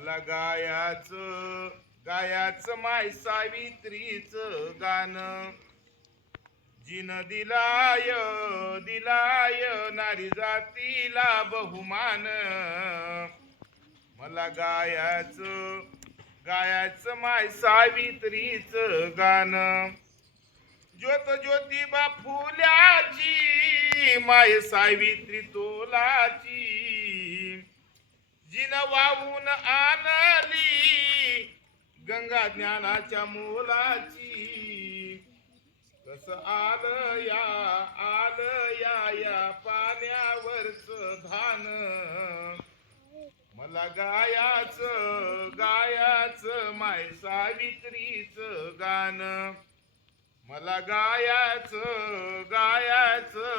मला गायाच माय सावित्रीच गाणं. जिन दिलाय नारी जातीला बहुमान. मला गायाच माय सावित्रीच गाणं. ज्योतिबा फुल्याची माय सावित्री तोलाची. जिन वाहून आणली गंगा ज्ञानाच्या मोलाची. कस आलं या पाण्यावरच धान. मला गायाच माय सावित्रीच गाणं. मला गायाच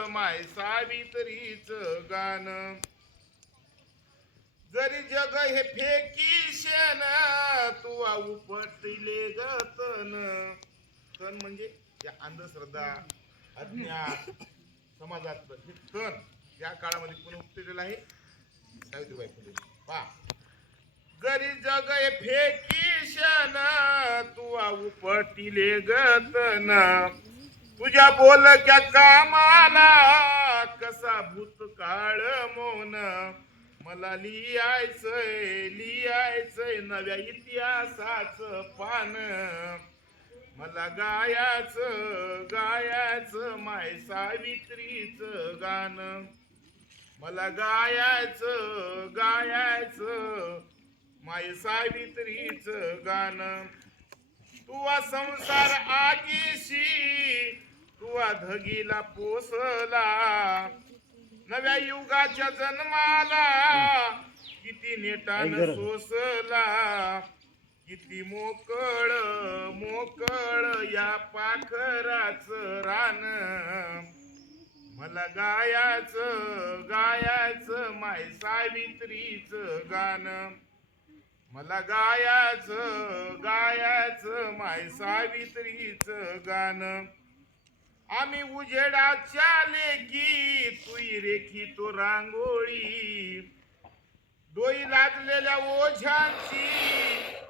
माय सावित्रीच गाणं. जरी जग हे फेकीशन तू उपटले गतन. तन म्हणजे या अंधश्रद्धा अज्ञान समाजात हे तण या काळामध्ये कोण उपटलेलं आहे? सावित्रीबाई फुले. पहा, जरी जग हे फेकीशन तू उपटिले गतन. तुझ्या बोलक्या कामाला कसा भूतकाळ मौन. मला लिहायचंय नव्या इतिहासाचं पान. मला गायाच माय सावित्रीच गाणं. मला गायाच माय सावित्रीच गाणं. तुवा संसार आगीशी तुवा धगीला पोसला. नव्या युगाच्या जन्माला किती नेटानं सोसला. किती मोकळ या पाखराच रान. मला गायाच माय सावित्रीच गाणं. मला गायाच माय सावित्रीच गाणं. आम्ही उजेडाच्या लेकी तुई रेखी तो रांगोळी. डोई लादलेल्या ओझ्यांची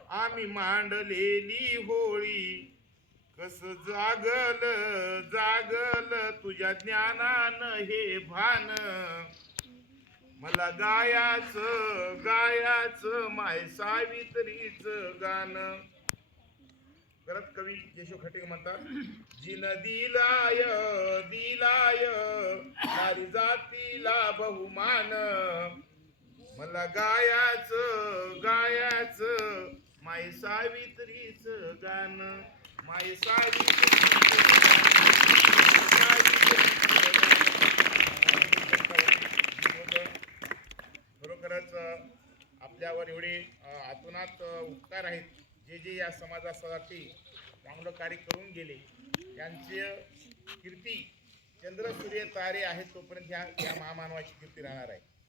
आम्ही मांडलेली होळी. कस जागल तुझ्या ज्ञानानं हे भान. मला गायाच माय सावित्रीच गाणं. परत कवी केशव खटे म्हणतात, जिन दिलाय नारी जातीला बहुमान. मला गायाच माय सावित्रीच गाणं. माय खरोखरच आपल्यावर एवढे आतोनात उपकार आहेत. जे या समाजासाठी चांगलं कार्य करून गेले त्यांची कीर्ती चंद्र सूर्य तारे आहेत तोपर्यंत या महामानवाची कीर्ती राहणार आहे.